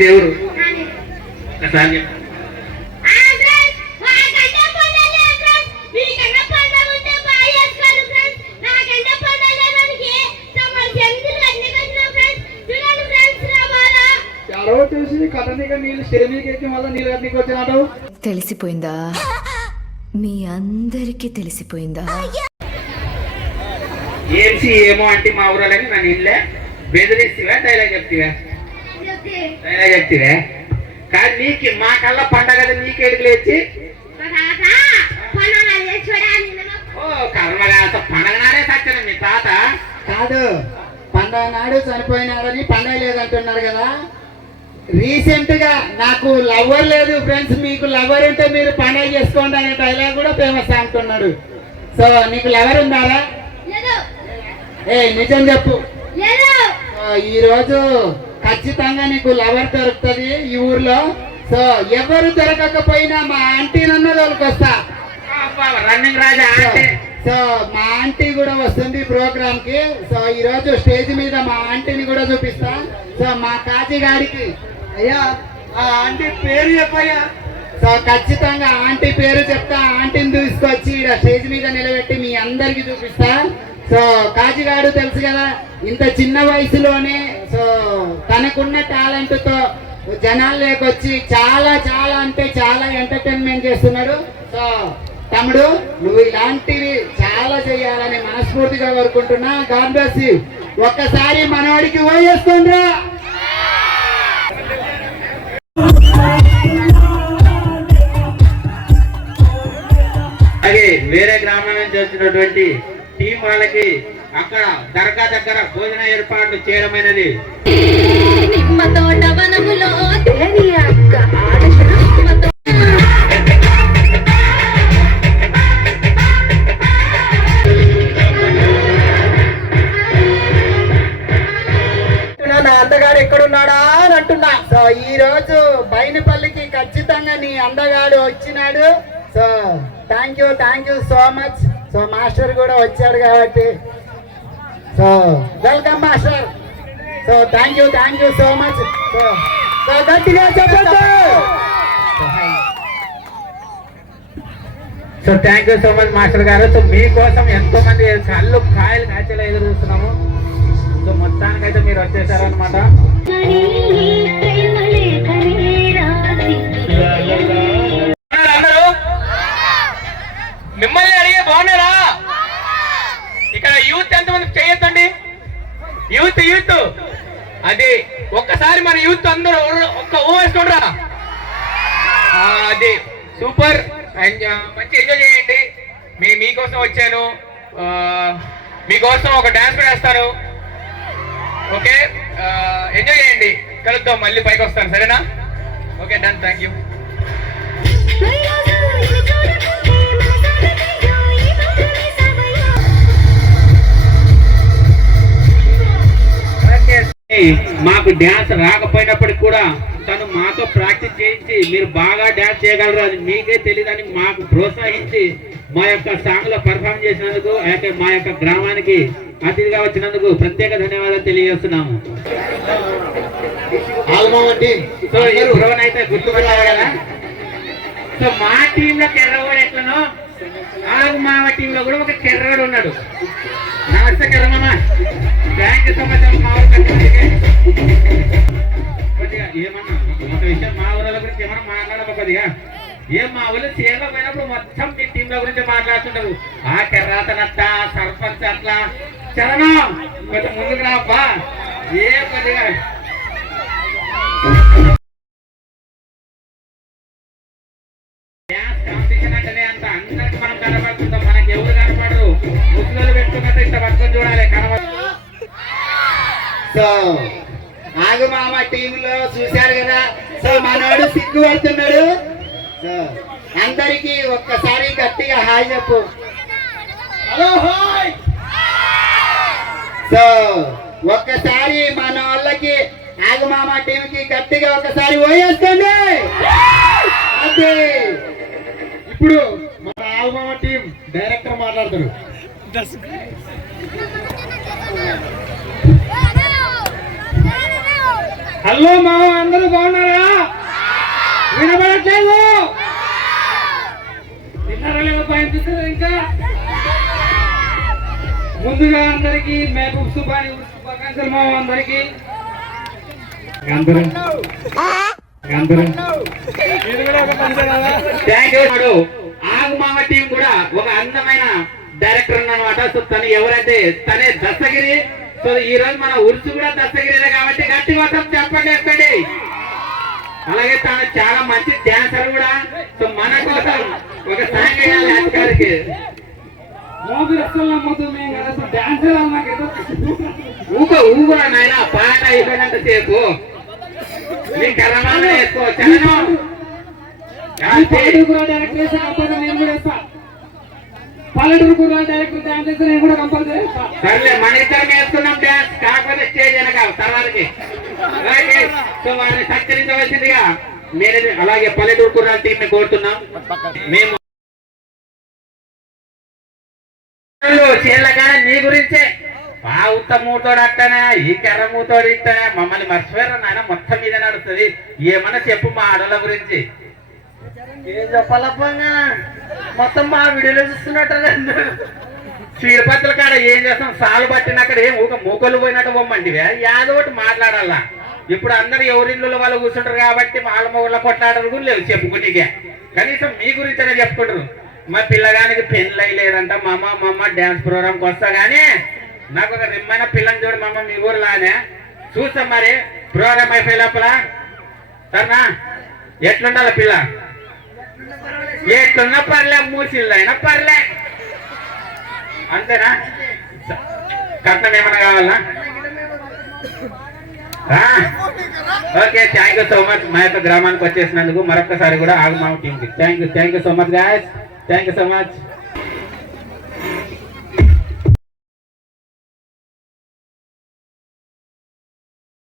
పుట్టింది ఎవరు ఒకసారి చెప్పు. తెలిసిపోయిందా? మీ అందరికీ తెలిసిపోయిందా? ఏంటి ఏమో అంటే మా ఊరాలని నన్ను ఇల్లే బెదిరిస్తివా డైలాగ్ చెప్తివా? డైలాగ్ చెప్తివా కానీ నీకు మా కల్లా పండగ నీకు ఎడుగులేచ్చి ఓ కర్మగాత పండగ నాడే సచ్చిన మీ తాత కాదు, పండగ నాడు చనిపోయినాడని పండగ లేదంటున్నారు కదా. రీసెంట్ గా నాకు లవర్ లేదు ఫ్రెండ్స్, మీకు లవర్ ఉంటే మీరు పండగ చేసుకోండి అనే డైలాగ్ కూడా ఫేమస్ అంటున్నాడు. సో నీకు లవర్ ఉందారా? నిజం చెప్పు. ఈ రోజు ఖచ్చితంగా నీకు లవర్ దొరుకుతుంది ఈ ఊర్లో. సో ఎవరు దొరకకపోయినా మా ఆంటీ నన్న వస్తా. రన్నింగ్ రాజా. సో మా ఆంటీ కూడా వస్తుంది ప్రోగ్రామ్ కి. సో ఈ రోజు స్టేజ్ మీద మా ఆంటీని కూడా చూపిస్తా. సో మా కాజీగాడికి అయ్యా ఆ ఆంటీ పేరు చెప్పయ్యా. సో ఖచ్చితంగా ఆంటీ పేరు చెప్తా. ఆంటీని తీసుకొచ్చి ఇక్కడ స్టేజ్ మీద నిలబెట్టి మీ అందరికి చూపిస్తా. సో కాజీగాడు తెలుసు కదా, ఇంత చిన్న వయసులోనే సో తనకున్న టాలెంట్ తో జనాలు లేకొచ్చి చాలా చాలా అంటే చాలా ఎంటర్టైన్మెంట్ చేస్తున్నాడు. సో తమ్ముడు నువ్వు ఇలాంటివి చాలా చేయాలని మనస్ఫూర్తిగా కోరుకుంటున్నా. God bless you. ఒక్కసారి మనవాడికి ఓయేస్తుండ్రా. అలాగే వేరే గ్రామం నుంచి వచ్చినటువంటి టీం వాళ్ళకి అక్కడ దర్గా దగ్గర భోజన ఏర్పాట్లు చేయడమైనది. నా అందగాడు ఎక్కడున్నాడా అని అంటున్నా. సో ఈ రోజు బైనపల్లికి ఖచ్చితంగా నీ అందగాడు వచ్చినాడు. So thank you so much. So master కూడా వచ్చాడు కాబట్టి so welcome master. So thank you so much. So గట్టిగా చెప్పండి. So thank you so much master గారు. సో మీకోసం ఎంతో మంది కళ్ళు కాయలు కాచేలా ఎదురు చూస్తున్నాము. సో మొత్తానికైతే మీరు వచ్చేసారు అనమాట. అందరూ మిమ్మల్ని అడిగే బాగున్నారా? ఇక్కడ యూత్ ఎంతమంది చేయొద్దండి. యూత్ అది ఒక్కసారి మన యూత్ అందరూ ఒక్క ఊవేసుకోండిరా. అది సూపర్. మంచి ఎంజాయ్ చేయండి. మీకోసం వచ్చాను. మీకోసం ఒక డాన్స్ కూడా వేస్తాను. ఓకే ఎంజాయ్ చేయండి. కలుద్దాం, మళ్ళీ పైకి వస్తాను. సరేనా? Okay done. Thank you. మాకు డ్యాన్స్ రాకపోయినప్పటికి కూడా తను మాతో ప్రాక్టీస్ చేయించి మీరు బాగా డ్యాన్స్ చేయగలరు అది మీకే తెలియదని మాకు ప్రోత్సహించి మా యొక్క సాంగ్ లో పర్ఫామ్ చేసినందుకు అయితే మా యొక్క గ్రామానికి అతిథిగా వచ్చినందుకు ప్రత్యేక ధన్యవాదాలు తెలియజేస్తున్నాము. సో ఈ డ్రోన్ అయితే గుర్తుపట్టారు కదా. సో మా టీంలో కెర్రవాడు ఎట్లనో ఆగు మామ టీంలో కూడా ఒక కెర్రవాడు ఉన్నాడు. నమస్తే కెర్రమామ. Thank you so much. మా కొద్దిగా ఏమన్నా ఒక విషయం మా ఊళ్ళ గురించి ఏమన్నా మాట్లాడక కొద్దిగా మా ఊళ్ళో సీఎంలో పోయినప్పుడు మొత్తం మీ టీంల గురించి మాట్లాడుతుంటారు. ఆ కెర్రాతనట్ట సర్పంచ్ అట్లా చరణం కొంచెం ముందుకు రాబ్బా. కొద్దిగా కాంపిటీషన్ అంటేనే అంత అందరికి మనం కనపడుతుంటాం. మనకి ఎవరు కనపడరు. ముసలు పెట్టుకున్నట్టు ఇట్లా పట్టుకొని చూడాలి కనబడు. సో నాగమామ టీంలో చూశారు కదా. సో మనోడు సిగ్గు పడుతున్నాడు. సో అందరికి ఒక్కసారి గట్టిగా హాయ్ చెప్పు. Hello hi. సో ఒక్కసారి మన వాళ్ళకి నాగమామ టీం కి గట్టిగా ఒకసారి ఓయేసుకోండి. అదే ఇప్పుడు మన నాగమామ టీం డైరెక్టర్ మాట్లాడతారు. హలో మా అందరూ బాగున్నారా? వినబడట్లేదు? తిన్నారా లేదా? పైన ఇంకా ముందుగా అందరికి మహబూబ్ సుబాని శుభాకాంక్షలు మా అందరికి. ఆగుమామ టీం కూడా ఒక అందమైన డైరెక్టర్ అన్నమాట. సో తను ఎవరంటే తనే దస్తగిరి. సో ఈ రోజు మన ఉరుసు కూడా దస్తగిరి కాబట్టి గట్టి కోసం చెప్పండి ఎక్కండి. అలాగే తను చాలా మంచి డాన్సర్ కూడా. సో మన కోసం ఒక సాంగ్ వేయాలి అధికారికి. ఊగురా నాయన, పాట అయిపోయినంత సేపు నీ కరమాన వేసుకో. పల్లెటూరు కూడా డైరెక్టర్ డాన్స్ చేస్తే నేను కూడా కంపల్సరీ. సర్లే, మన ఇద్దరం వేసుకున్నాం డాన్స్, కాకపోతే స్టేజ్ వెనక తర్వాతకి. సో వారిని సత్కరించవలసిందిగా నేను అలాగే పల్లెటూరు కూడా టీం ని కోరుతున్నాం. మేము చీళ్ళగానే నీ గురించే ఆ ఉత్త మూతోడు అట్టనే, ఈ కర్ర మూతోడు ఇట్టనే మమ్మల్ని మర్చిపోయారు నాయన. మొత్తం మీద నడుస్తుంది. ఏమన్నా చెప్పు మా ఆడల గురించి. ఏం చెప్పాలప్పంగా, మొత్తం మా వీడియోలో చూస్తున్నట్టు. చీడపత్రుల కాడ ఏం చేస్తాం, సాలు పట్టిన అక్కడ ఏం ఊక మూకలు పోయినట్టు బొమ్మంటివే. యాదో ఒకటి మాట్లాడాలా. ఇప్పుడు అందరు ఎవరిళ్ళు వాళ్ళు కూర్చుంటారు కాబట్టి వాళ్ళ మొగళ్ళ కొట్లాడరు కూడా లేవు చెప్పుకుంటే. కనీసం మీ గురించనే చెప్పుకుంటారు. మా పిల్లగానికి పెళ్ళి లేదంట, మా అమ్మ డ్యాన్స్ ప్రోగ్రామ్కి వస్తా గానీ నాకు ఒక రిమ్మైన పిల్లని చూడు మా మీ ఊర్లానే చూస్తాం. మరి ప్రోగ్రామ్ అయిపోయే లోపల సరేనా? ఎట్లుండాల పిల్ల? ఎట్లున్నా పర్లే, మూసిళ్ళైనా పర్లే, అంతేనా? కట్నం ఏమైనా కావాలా? Okay, thank you so much మా యొక్క గ్రామానికి వచ్చేసినందుకు. మరొకసారి కూడా ఆగుమామ టీంకి thank you so much guys. Thank you so much.